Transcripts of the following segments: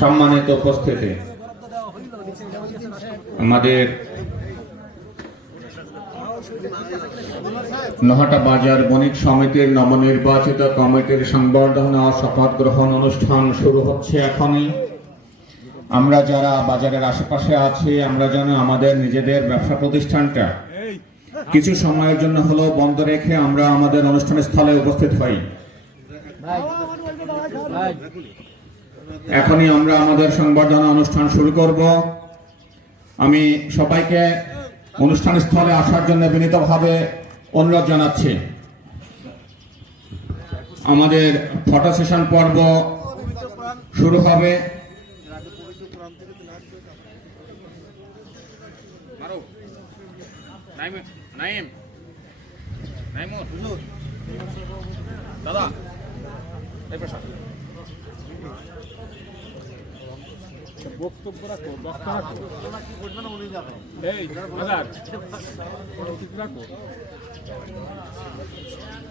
সম্মানিত উপস্থিতি, আমাদের নহাটা বাজার বণিক সমিতির নবনির্বাচিত কমিটির সংবর্ধনা ও শপথ গ্রহণ অনুষ্ঠান শুরু হচ্ছে এখনই। আমরা যারা বাজারের আশেপাশে আছি, আমরা যেন আমাদের নিজেদের ব্যবসা প্রতিষ্ঠানটা কিছু সময়ের জন্য হলেও বন্ধ রেখে আমরা আমাদের অনুষ্ঠান স্থলে উপস্থিত হই। এখনই আমরা আমাদের সংবর্ধনা অনুষ্ঠান শুরু করব। আমি সবাইকে অনুষ্ঠান স্থলে আসার জন্য বিনীতভাবে অনুরোধ জানাচ্ছি। আমাদের ফটো সেশন পর্ব শুরু হবে। দাদা বক্তব্য রাখো,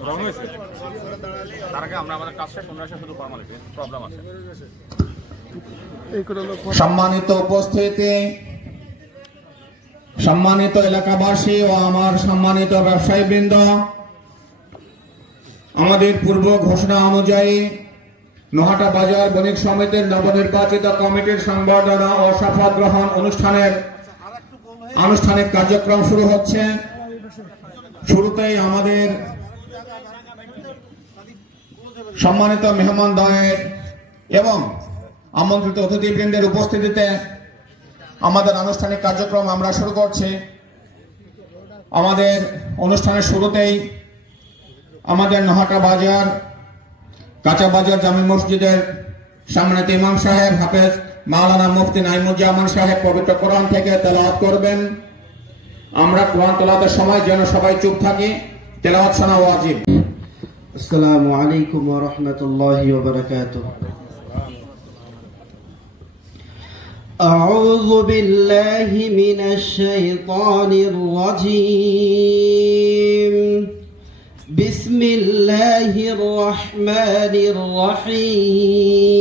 রং হয়েছে তার আগে আমরা আমাদের কাজটা কোনো শুধু ফর্মালিটি প্রবলেম আছে। সম্মানিত উপস্থিতি, সম্মানিত এলাকাবাসী ও আমার সম্মানিত ব্যবসায়ীবৃন্দ, আমাদের পূর্ব ঘোষণা অনুযায়ী নহাটা বাজার বণিক সমিতির নবনির্বাচিত কমিটির সংবর্ধনা ও শপথ গ্রহণ অনুষ্ঠানের আনুষ্ঠানিক কার্যক্রম শুরু হচ্ছে। শুরুতেই আমাদের সম্মানিত মেহমানদ্বয়ের এবং আমন্ত্রিত অতিথিবৃন্দের উপস্থিতিতে আমাদের আনুষ্ঠানিক কার্যক্রম আমরা শুরু করছি। আমাদের অনুষ্ঠানের শুরুতেই আমাদের নহাটা বাজার কাঁচা বাজার জামে মসজিদের সামনে ইমাম সাহেব হাফেজ মাওলানা মুফতি নাইমুজ্জামান সাহেব পবিত্র কোরআন থেকে তেলাওয়াত করবেন। আমরা কোরআন তেলাওয়াতের সময় যেন সবাই চুপ থাকি, তেলাওয়াত শোনা ওয়াজিব। আসসালামু আলাইকুম ওয়া রাহমাতুল্লাহি ওয়া বারাকাতুহু। أعوذ بالله من الشيطان الرجيم. بسم الله الرحمن الرحيم.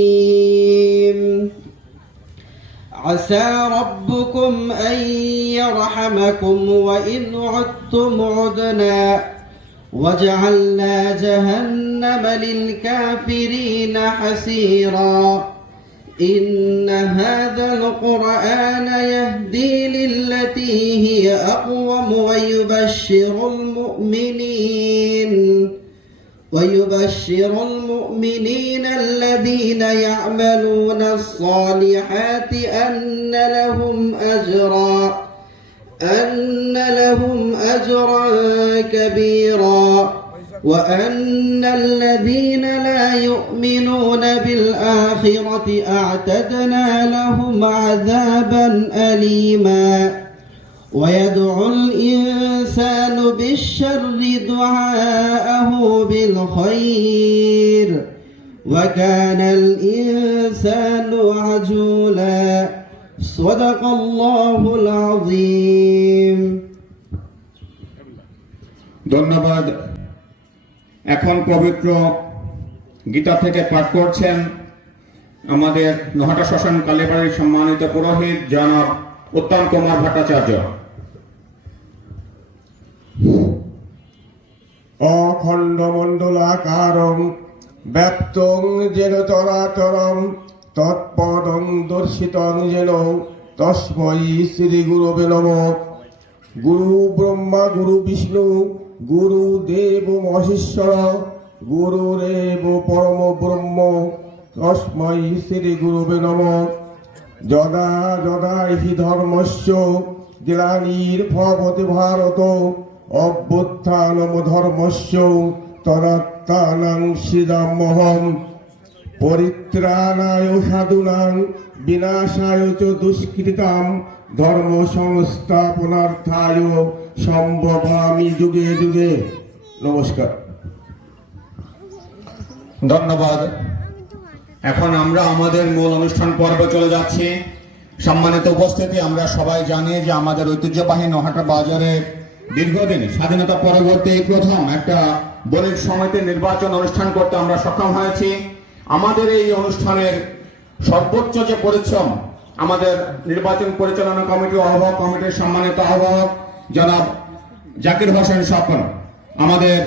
عسى ربكم أن يرحمكم وإن عدتم عدنا وجعلنا جهنم للكافرين حسيرا. إن هذا القرآن يهدي للتي هي أقوم ويبشر المؤمنين الذين يعملون الصالحات أن لهم أجرا كبيرا وأن الذين لا يؤمنون بالآخرة أعتدنا لهم عذابا أليما. ويدعو الإنسان بالشر دعاءه بالخير وكان الإنسان عجولا. صدق الله العظيم. ধন্যবাদ। এখন পবিত্র গীতা থেকে পাঠ করছেন আমাদের নহাটা শ্মশান কালীবাড়ির সম্মানিত পুরোহিত জনাব উত্তম কুমার ভট্টাচার্য। অখণ্ডমণ্ডলাকারং ব্যাপ্তং যেন চরাচরং তৎপদং দর্শিতং যেন তস্मै শ্রী গুরবে নমঃ। গুরু ব্রহ্মা গুরু বিষ্ণু গুরু দেব মহেশ্বর গুরুরেব পরম ব্রহ্ম তস্मै শ্রী গুরবে নমঃ। যদা যদা হি ধর্মস্য গ্লানির্ভবতি ভারত অভ্যুত্থানম ধর্মস্য তদাত্মানাং সৃজাম্যহম। পরিত্রাণায় সাধূনাং বিনাশায় চ দুষ্কৃতাম ধর্ম সংস্থাপনার্থায় সম্ভবামি যুগে যুগে। নমস্কার। ধন্যবাদ। এখন আমরা আমাদের মূল অনুষ্ঠান পর্বে চলে যাচ্ছি। সম্মানিত উপস্থিতি, আমরা সবাই জানি যে আমাদের ঐতিহ্যবাহী নহাটা বাজারে দীর্ঘদিন স্বাধীনতা পরবর্তী প্রথম একটা বণিক সমিতির নির্বাচন অনুষ্ঠান করতে আমরা সক্ষম হয়েছি। আমাদের এই অনুষ্ঠানের সর্বোচ্চ যে পরিশ্রম আমাদের নির্বাচন পরিচালনা কমিটি আহ্বায়ক কমিটির সম্মানিত আহ্বায়ক জনাব জাকির হোসেন স্বপন, আমাদের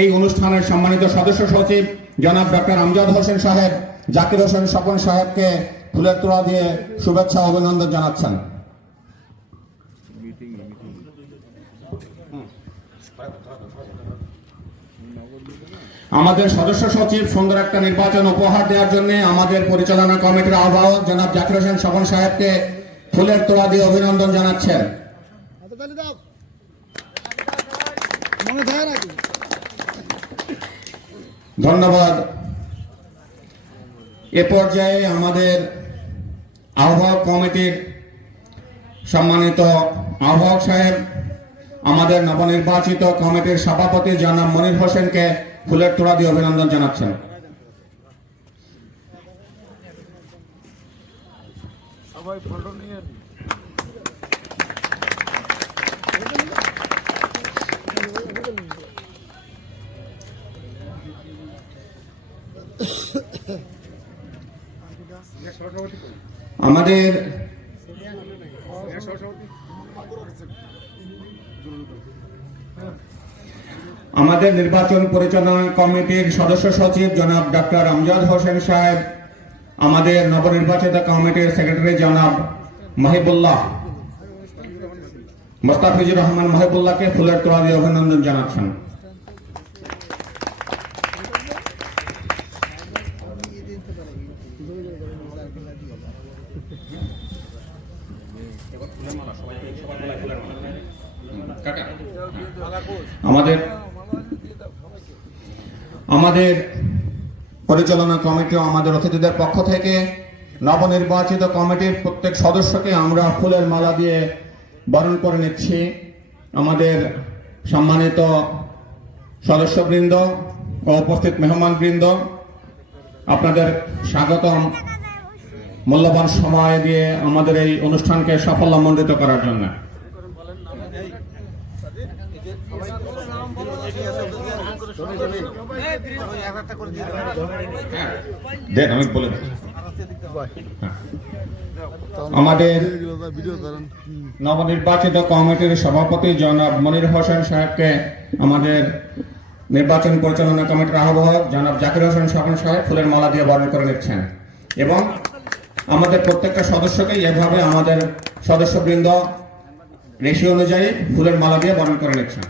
এই অনুষ্ঠানের সম্মানিত সদস্য সচিব জনাব ডক্টর আমজাদ হোসেন সাহেব জাকির হোসেন স্বপন সাহেবকে ফুলের তোড়া দিয়ে শুভেচ্ছা ও অভিনন্দন জানাচ্ছেন। আমাদের সদস্য সচিব সুন্দর একটা নির্বাচন উপহার দেওয়ার জন্য আমাদের পরিচালনা কমিটির আহ্বায়ক জনাব জাকির হোসেন স্বপন সাহেবকে ফুলের তোড়া দিয়ে অভিনন্দন জানাচ্ছেন। ধন্যবাদ। এ পর্যায়ে আমাদের আহ্বায়ক কমিটির সম্মানিত আহ্বায়ক সাহেব আমাদের নবনির্বাচিত কমিটির সভাপতি জনাব মনির হোসেনকে ফুলের তোড়া দিয়ে অভিনন্দন জানাচ্ছেন। সবাই ফটো নিয়ে আমাদের আমাদের নির্বাচন পরিচালনা কমিটির সদস্য সচিব জনাব ডক্টর আমজাদ হোসেন সাহেব, আমাদের নবনির্বাচিত কমিটির সেক্রেটারি জনাব মাহিবুল্লাহ মোস্তাফিজুর রহমান মাহিবুল্লাহকে ফুলের তোড়া দিয়ে অভিনন্দন জানাচ্ছেন। আমাদের পরিচালনা কমিটি ও আমাদের অতিথিদের পক্ষ থেকে নবনির্বাচিত কমিটির প্রত্যেক সদস্যকে আমরা ফুলের মালা দিয়ে বরণ করে নিচ্ছি। আমাদের সম্মানিত সদস্যবৃন্দ ও উপস্থিত মেহমানবৃন্দ, আপনাদের স্বাগতম মূল্যবান সময় দিয়ে আমাদের এই অনুষ্ঠানকে সাফল্যমণ্ডিত করার জন্য। আমি বলে আমাদের নবনির্বাচিত কমিটির সভাপতি জনাব মনির হোসেন সাহেবকে আমাদের নির্বাচন পরিচালনা কমিটির আহ্বায়ক জনাব জাকির হোসেন স্বপন সাহেব ফুলের মালা দিয়ে বরণ করে নিচ্ছেন এবং আমাদের প্রত্যেকটা সদস্যকে এভাবে আমাদের সদস্যবৃন্দ রেশিও অনুযায়ী ফুলের মালা দিয়ে বরণ করে নিচ্ছেন।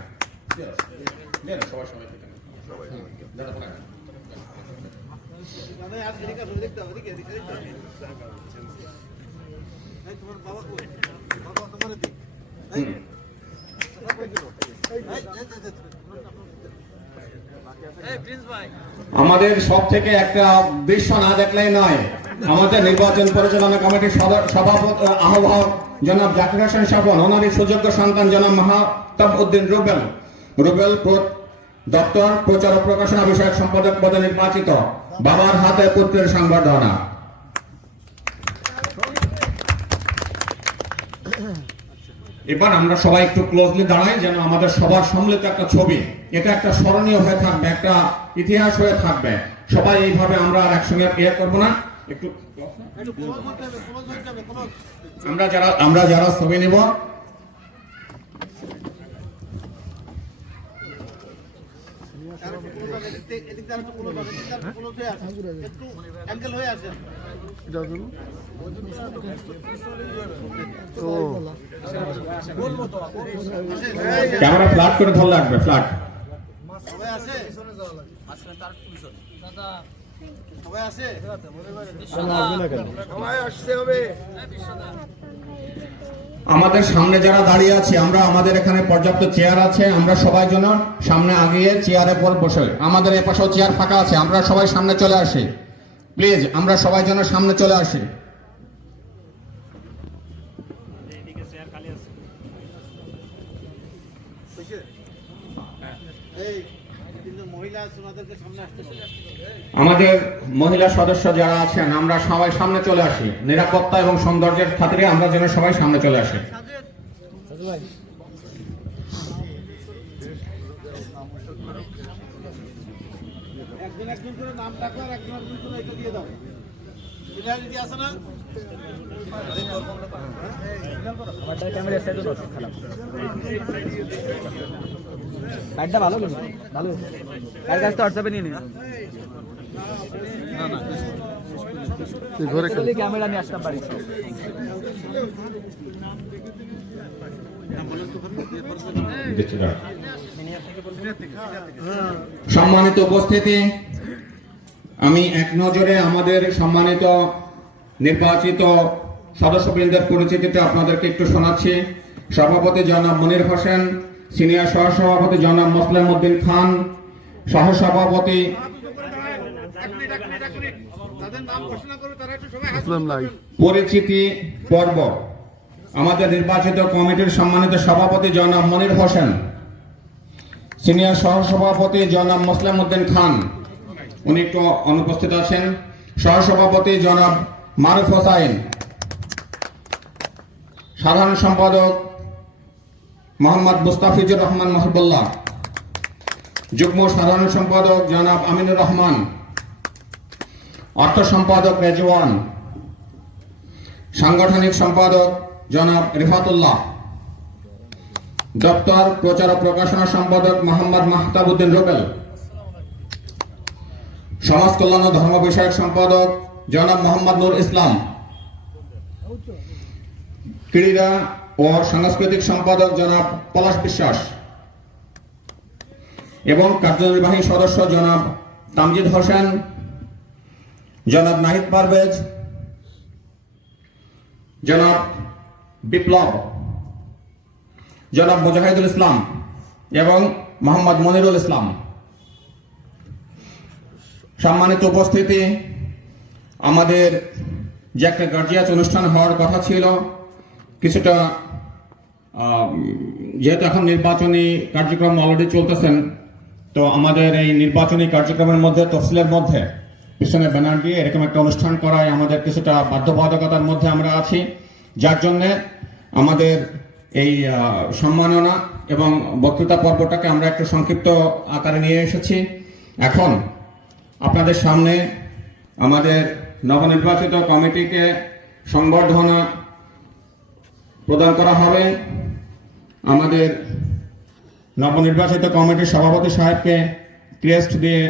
আমাদের সব থেকে একটা দৃশ্য না দেখলেই নয়, আমাদের নির্বাচন পরিচালনা কমিটির সভাপতি আহ্বায়ক জনাব জাকির হোসেন স্বপন, ওনারই সুযোগ্য সন্তান জনাব মাহতাব উদ্দিন রুবেল দপ্তর প্রচার ও প্রকাশনা বিষয়ক সম্পাদক পদে নির্বাচিত, বাবার হাতে পুত্রের সংবর্ধনা। এবার আমরা সবাই একটু ক্লোজলি দাঁড়াই, যেন আমাদের সবার সম্মিলিত একটা ছবি, এটা একটা স্মরণীয় হয়ে থাকবে, একটা ইতিহাস হয়ে থাকবে। সবাই এইভাবে আমরা আর একসঙ্গে করবো না, একটু আমরা যারা ছবি নিব ক্যামেরা ফ্ল্যাট করে ধরলে আসবে, ফ্ল্যাট। আমাদের সামনে যারা দাঁড়িয়ে আছে, আমরা আমাদের এখানে পর্যাপ্ত চেয়ার আছে, আমরা সবাই যেন সামনে আগিয়ে চেয়ারের পর বসে, আমাদের এপাশেও চেয়ার ফাঁকা আছে, আমরা সবাই সামনে চলে আসি প্লিজ, আমরা সবাই যেন সামনে চলে আসি। আমাদের মহিলা সদস্য যারা আছেন, আমরা সবাই সামনে চলে আসি, নিরাপত্তা এবং সৌন্দর্যের খাতিরে আমরা যেন সবাই সামনে চলে আসি। কার্ডটা ভালো কিন্তু ভালো কার কাছ থেকে হোয়াটসঅ্যাপে নিয়ে নিন ঘরে ক্যামেরা নিয়ে আসতাম বাড়ি সম্মানিত উপস্থিতি, আমি এক নজরে আমাদের সম্মানিত নির্বাচিত সদস্যবৃন্দের পরিচিতিটা আপনাদেরকে একটু শোনাচ্ছি। সভাপতি জনাব মনির হোসেন, সিনিয়র সহসভাপতি জনাব মোসলেম উদ্দিন খান, সহসভাপতি পরিচিতি পর্ব। আমাদের নির্বাচিত কমিটির সম্মানিত সভাপতি জনাব মনির হোসেন, সিনিয়র সহসভাপতি জনাব মোসলেম উদ্দিন খান, উনি একটু অনুপস্থিত আছেন। সহসভাপতি জনাব মারুফ হোসাইন, সাধারণ সম্পাদক মোহাম্মদ মুস্তাফিজুর রহমান মাহবুল্লাহ, যুগ্ম সাধারণ সম্পাদক জনাব আমিনুর রহমান, অর্থ সম্পাদক রেজওয়ান, সাংগঠনিক সম্পাদক জনাব রিফাতুল্লাহ, দপ্তর প্রচার ও প্রকাশনা সম্পাদক মোহাম্মদ মাহতাবউদ্দিন রুবেল, সমাজ কল্যাণ ও ধর্ম বিষয়ক সম্পাদক জনাব মোহাম্মদ নূর ইসলাম, ক্রীড়া ও সাংস্কৃতিক সম্পাদক জনাব পলাশ বিশ্বাস এবং কার্যনির্বাহী সদস্য জনাব তামজিদ হোসেন, জনাব নাহিদ পারভেজ, জনাব বিপ্লব, জনাব মুজাহিদুল ইসলাম এবং মোহাম্মদ মনিরুল ইসলাম। সম্মানিত উপস্থিতি, আমাদের যে একটা গার্জিয়াস অনুষ্ঠান হওয়ার কথা ছিল, কিছুটা যেহেতু এখন নির্বাচনী কার্যক্রম অলরেডি চলতেছেন, তো আমাদের এই নির্বাচনী কার্যক্রমের মধ্যে তফসিলের মধ্যে পিছনে ব্যানার দিয়ে এরকম একটা অনুষ্ঠান করায় আমাদের কিছুটা বাধ্যবাধকতার মধ্যে আমরা আছি, যার জন্যে আমাদের এই সম্মাননা এবং বক্তৃতা পর্বটাকে আমরা একটু সংক্ষিপ্ত আকারে নিয়ে এসেছি। এখন আপনাদের সামনে আমাদের নবনির্বাচিত কমিটিকে সংবর্ধনা প্রদান করা হবে। আমাদের নবনির্বাচিত কমিটির সভাপতি সাহেবকে ক্রেস্ট দিয়ে